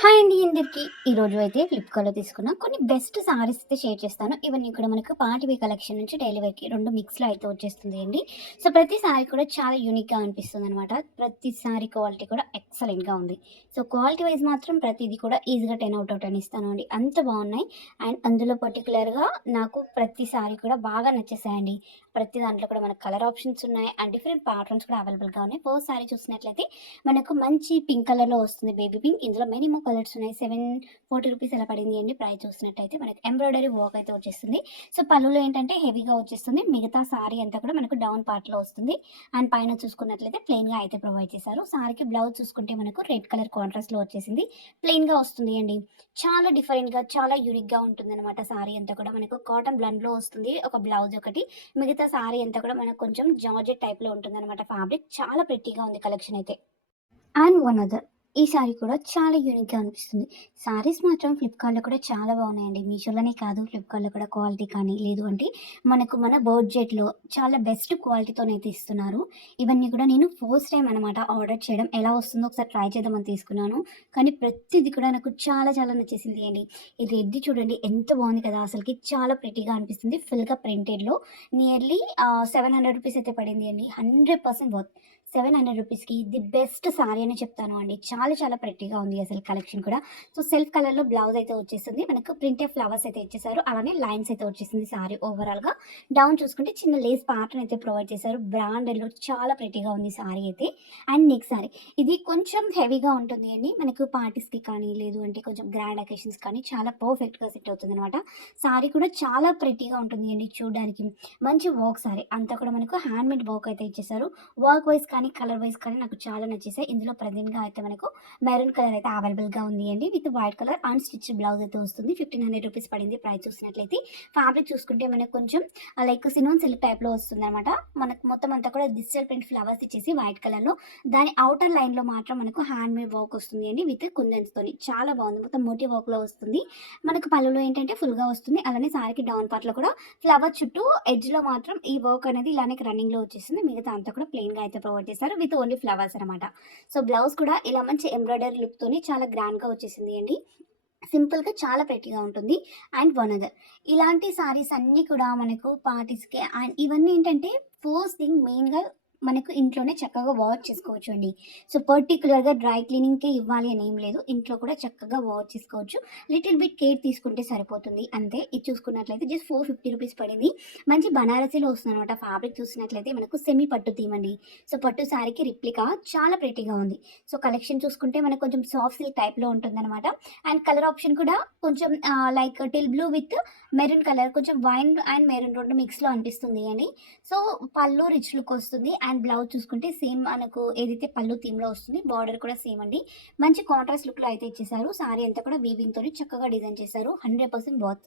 Hi అండి అందరికి. ఈరోజు అయితే ఫ్లిప్కార్ట్లో తీసుకున్న. కొన్ని బెస్ట్ సారీస్ అయితే షేర్ చేస్తాను. ఇవన్నీ కూడా మనకు పార్టీ కలెక్షన్ నుంచి డైలీ వేర్కి రెండు మిక్స్లో అయితే వచ్చేస్తుంది అండి సో ప్రతి సారీ కూడా చాలా యూనిక్గా అనిపిస్తుంది అనమాట ప్రతి సారీ క్వాలిటీ కూడా ఎక్సలెంట్గా ఉంది. సో క్వాలిటీ వైజ్ మాత్రం ప్రతిదీ కూడా ఈజీగా టెన్ అవుట్ అవుట్ అని ఇస్తాను అండి అంత బాగున్నాయి. అండ్ అందులో పర్టికులర్గా నాకు ప్రతి సారీ కూడా బాగా నచ్చేసాయండి. ప్రతి దాంట్లో కూడా మనకు కలర్ ఆప్షన్స్ ఉన్నాయి. అండ్ డిఫరెంట్ ప్యాటర్న్స్ కూడా అవైలబుల్గా ఉన్నాయి. ఫస్ట్ సారీ చూసినట్లయితే మనకు మంచి పింక్ కలర్లో వస్తుంది బేబీ పింక్. ఇందులో మినిమం కలర్స్ ఉన్నాయి. సెవెన్ ఫోర్టీ రూపీస్ ఎలా పడింది అండి ప్రైస్ చూసినట్టయితే. మనకి ఎంబ్రాయిడరీ వర్క్ అయితే వచ్చేస్తుంది. సో పళ్ళులో ఏంటంటే హెవీగా వచ్చేస్తుంది. మిగతా సారీ అంతా కూడా మనకు డౌన్ పార్ట్లో వస్తుంది. అండ్ పైన చూసుకున్నట్లయితే ప్లెయిన్గా అయితే ప్రొవైడ్ చేశారు. సారీకి బ్లౌజ్ చూసుకుంటే మనకు రెడ్ కలర్ కాంట్రాస్ట్లో వచ్చేసింది. ప్లెయిన్గా వస్తుంది అండి. చాలా డిఫరెంట్గా చాలా యూనిక్గా ఉంటుంది అనమాట సారీ అంతా కూడా. మనకు కాటన్ బ్లండ్లో వస్తుంది ఒక బ్లౌజ్ ఒకటి. మిగతా సారీ అంతా కూడా మనకు కొంచెం జార్జెట్ టైప్లో ఉంటుంది అనమాట ఫ్యాబ్రిక్ చాలా ప్రెట్టీగా ఉంది కలెక్షన్ అయితే. అండ్ వన్ అదర్ ఈ శారీ కూడా చాలా యూనిక్గా అనిపిస్తుంది. శారీస్ మాత్రం ఫ్లిప్కార్ట్లో కూడా చాలా బాగున్నాయండి. మీషోలోనే కాదు ఫ్లిప్కార్ట్లో కూడా క్వాలిటీ కానీ లేదు అంటే మనకు మన బడ్జెట్లో చాలా బెస్ట్ క్వాలిటీతోనైతే ఇస్తున్నారు. ఇవన్నీ కూడా నేను ఫస్ట్ టైం అనమాట ఆర్డర్ చేయడం. ఎలా వస్తుందో ఒకసారి ట్రై చేద్దామని తీసుకున్నాను. కానీ ప్రతిదీ కూడా నాకు చాలా చాలా నచ్చేసింది అండి. ఈ రెడ్ చూడండి ఎంత బాగుంది కదా. అసలుకి చాలా ప్రెటీగా అనిపిస్తుంది. ఫుల్గా ప్రింటెడ్లో నియర్లీ సెవెన్ హండ్రెడ్ రూపీస్ అయితే పడింది అండి. Hundred percent worth seven hundred రూపీస్కి ది బెస్ట్ సారీ అని చెప్తాను అండి. చాలా చాలా ప్రెట్టీగా ఉంది అసలు కలెక్షన్ కూడా. సో సెల్ఫ్ కలర్లో బ్లౌజ్ అయితే వచ్చేసింది. మనకు ప్రింటెడ్ ఫ్లవర్స్ అయితే ఇచ్చేసారు. అలానే లైన్స్ అయితే వచ్చేసింది సారీ ఓవరాల్గా డౌన్ చూసుకుంటే చిన్న లేస్ ప్యాటర్న్ అయితే ప్రొవైడ్ చేశారు. బ్రాండెడ్లో చాలా ప్రెట్టీగా ఉంది సారీ అయితే. అండ్ నెక్స్ట్ సారీ ఇది కొంచెం హెవీగా ఉంటుంది అని మనకు పార్టీస్కి కానీ లేదు అంటే కొంచెం గ్రాండ్ అకేషన్స్ కానీ చాలా పర్ఫెక్ట్గా సెట్ అవుతుంది అనమాట సారీ కూడా చాలా ప్రెట్టీగా ఉంటుంది అండి చూడడానికి. మంచి వర్క్ సారీ అంతా కూడా మనకు హ్యాండ్మేడ్ వర్క్ అయితే ఇచ్చేసారు. వర్క్ వైజ్ కానీ కలర్ వైజ్ కానీ నాకు చాలా నచ్చేసాయి. ఇందులో ప్రజెంట్గా అయితే మనకు మెరూన్ కలర్ అయితే అవైలబుల్గా ఉంది అండి with white colour and stitch blouse అయితే వస్తుంది. ఫిఫ్టీన్ హండ్రెడ్ రూపీస్ పడింది ప్రైస్ చూసినట్లయితే. ఫ్యాబ్రిక్ చూసుకుంటే మనకు కొంచెం లైక్ సినోన్ సిల్క్ టైప్లో వస్తుంది అనమాట మనకు మొత్తం అంతా కూడా డిజిటల్ ప్రింట్ ఫ్లవర్స్ ఇచ్చేసి వైట్ కలర్లో దాని అవుటర్ లైన్లో మాత్రం మనకు హ్యాండ్ మేడ్ వర్క్ వస్తుంది అండి విత్ కుందన్స్తోని చాలా బాగుంది. మొత్తం మోటీ వర్క్లో వస్తుంది. మనకు పళ్ళులో ఏంటంటే ఫుల్గా వస్తుంది. అలానే సారీకి డౌన్ పార్ట్లో కూడా ఫ్లవర్ చుట్టూ ఎడ్జ్లో మాత్రం ఈ వర్క్ అనేది ఇలానే రన్నింగ్లో వచ్చేసింది. మిగతా అంతా కూడా ప్లెయిన్గా అయితే ప్రొవైడ్ చేశారు విత్ ఓన్లీ ఫ్లవర్స్ అనమాట సో బ్లౌజ్ కూడా ఇలా మంచి ఎంబ్రాయిడరీ లుక్తోని చాలా గ్రాండ్గా వచ్చేసింది అండి. సింపుల్గా చాలా ప్రెట్టిగా ఉంటుంది. And one other. ఇలాంటి సారీస్ అన్నీ కూడా మనకు పార్టీస్కి అండ్ ఇవన్నీ ఏంటంటే ఫోర్స్ థింగ్ మెయిన్గా మనకు ఇంట్లోనే చక్కగా వాష్ చేసుకోవచ్చు అండి సో పర్టికులర్గా డ్రై క్లీనింగ్కే ఇవ్వాలి అని ఏం లేదు. ఇంట్లో కూడా చక్కగా వాష్ చేసుకోవచ్చు. లిటిల్ బిట్ కేర్ తీసుకుంటే సరిపోతుంది. అంతే. ఇది చూసుకున్నట్లయితే జస్ట్ ఫోర్ ఫిఫ్టీ రూపీస్ పడింది. మంచి బనారసీలో వస్తుంది అనమాట ఫ్యాబ్రిక్ చూసినట్లయితే మనకు సెమీ పట్టు తీమండి సో పట్టు శారీకి రిప్లికా చాలా ప్రెటీగా ఉంది. సో కలెక్షన్ చూసుకుంటే మనకు కొంచెం సాఫ్ట్ సిల్క్ టైప్లో ఉంటుంది అనమాట అండ్ కలర్ ఆప్షన్ కూడా కొంచెం like teal blue with maroon colour. కొంచెం వైన్ అండ్ మెరూన్ రెండు మిక్స్లో అనిపిస్తుంది అండి. సో పళ్ళు రిచ్ లుక్ వస్తుంది. అండ్ బ్లౌజ్ చూసుకుంటే సేమ్ మనకు ఏదైతే పళ్ళు థీమ్లో వస్తుంది బార్డర్ కూడా సేమ్ అండి. మంచి కాంట్రాస్ట్ లుక్లో అయితే ఇచ్చేసారు. సారీ అంతా కూడా వీవింగ్తో చక్కగా డిజైన్ చేశారు. Hundred percent bath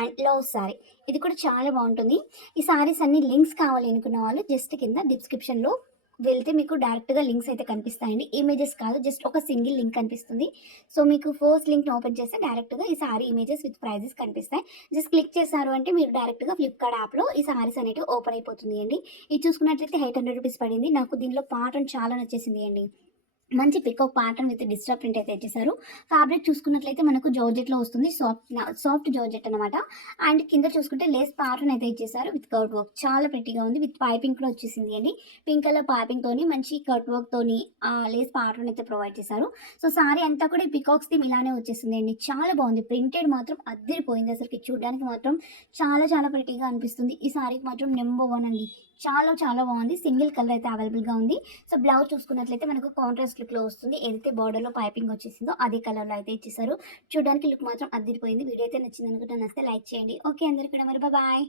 and love sari ఇది కూడా చాలా బాగుంటుంది. ఈ సారీస్ అన్ని లింక్స్ కావాలి అనుకున్న వాళ్ళు జస్ట్ కింద డిస్క్రిప్షన్లో వెళ్తే మీకు డైరెక్ట్గా లింక్స్ అయితే కనిపిస్తాయండి. ఇమేజెస్ కాదు జస్ట్ ఒక సింగిల్ లింక్ కనిపిస్తుంది. సో మీకు ఫస్ట్ లింక్ని ఓపెన్ చేస్తే డైరెక్ట్గా ఈ సారీ ఇమేజెస్ విత్ ప్రైజెస్ కనిపిస్తాయి. జస్ట్ క్లిక్ చేశారు అంటే మీరు డైరెక్ట్గా ఫ్లిప్కార్ట్ యాప్లో ఈ సారీస్ అనేవి ఓపెన్ అయిపోతుంది అండి ఇది చూసుకున్నట్లయితే ఎయిట్ హండ్రెడ్ రూపీస్ పడింది. నాకు దీనిలో పాటర్న్ చాలా నచ్చేసింది అండి. మంచి pickup pattern with digital print అయితే ఇచ్చేసారు ఫ్యాబ్రిక్ చూసుకున్నట్లయితే మనకు జార్జెట్లో వస్తుంది. సాఫ్ట్ సాఫ్ట్ జార్జెట్ అనమాట అండ్ కింద చూసుకుంటే లేస్ ప్యాటర్న్ అయితే ఇచ్చేసారు విత్ కర్ట్ వర్క్ చాలా ప్రిటీగా ఉంది. విత్ పైపింగ్ కూడా వచ్చేసింది అండి. పింక్ కలర్ పైపింగ్ తోని మంచి కర్ట్ వర్క్ తోని లేస్ ప్యాటర్న్ అయితే ప్రొవైడ్ చేశారు. సో సారీ అంతా కూడా ఈ పికాక్స్ థీమ్ ఇలానే వచ్చేసింది అండి. చాలా బాగుంది. ప్రింటెడ్ మాత్రం అద్దరిపోయింది అసలు చూడడానికి మాత్రం చాలా చాలా ప్రిటీగా అనిపిస్తుంది. ఈ సారీకి మాత్రం నెంబర్ వన్ అండి. చాలా చాలా బాగుంది. సింగిల్ కలర్ అయితే అవైలబుల్గా ఉంది. సో బ్లౌజ్ చూసుకున్నట్లయితే మనకు కాంట్రాస్ట్ లుక్లో వస్తుంది. ఏదైతే బార్డర్లో పైపింగ్ వచ్చేసిందో అదే కలర్లో అయితే ఇచ్చేసారు. చూడడానికి లుక్ మాత్రం అద్దరిపోయింది. వీడియో అయితే నచ్చింది అనుకుంటే నచ్చితే లైక్ చేయండి. ఓకే అందరికీ ఇక్కడ మరి. బాయ్.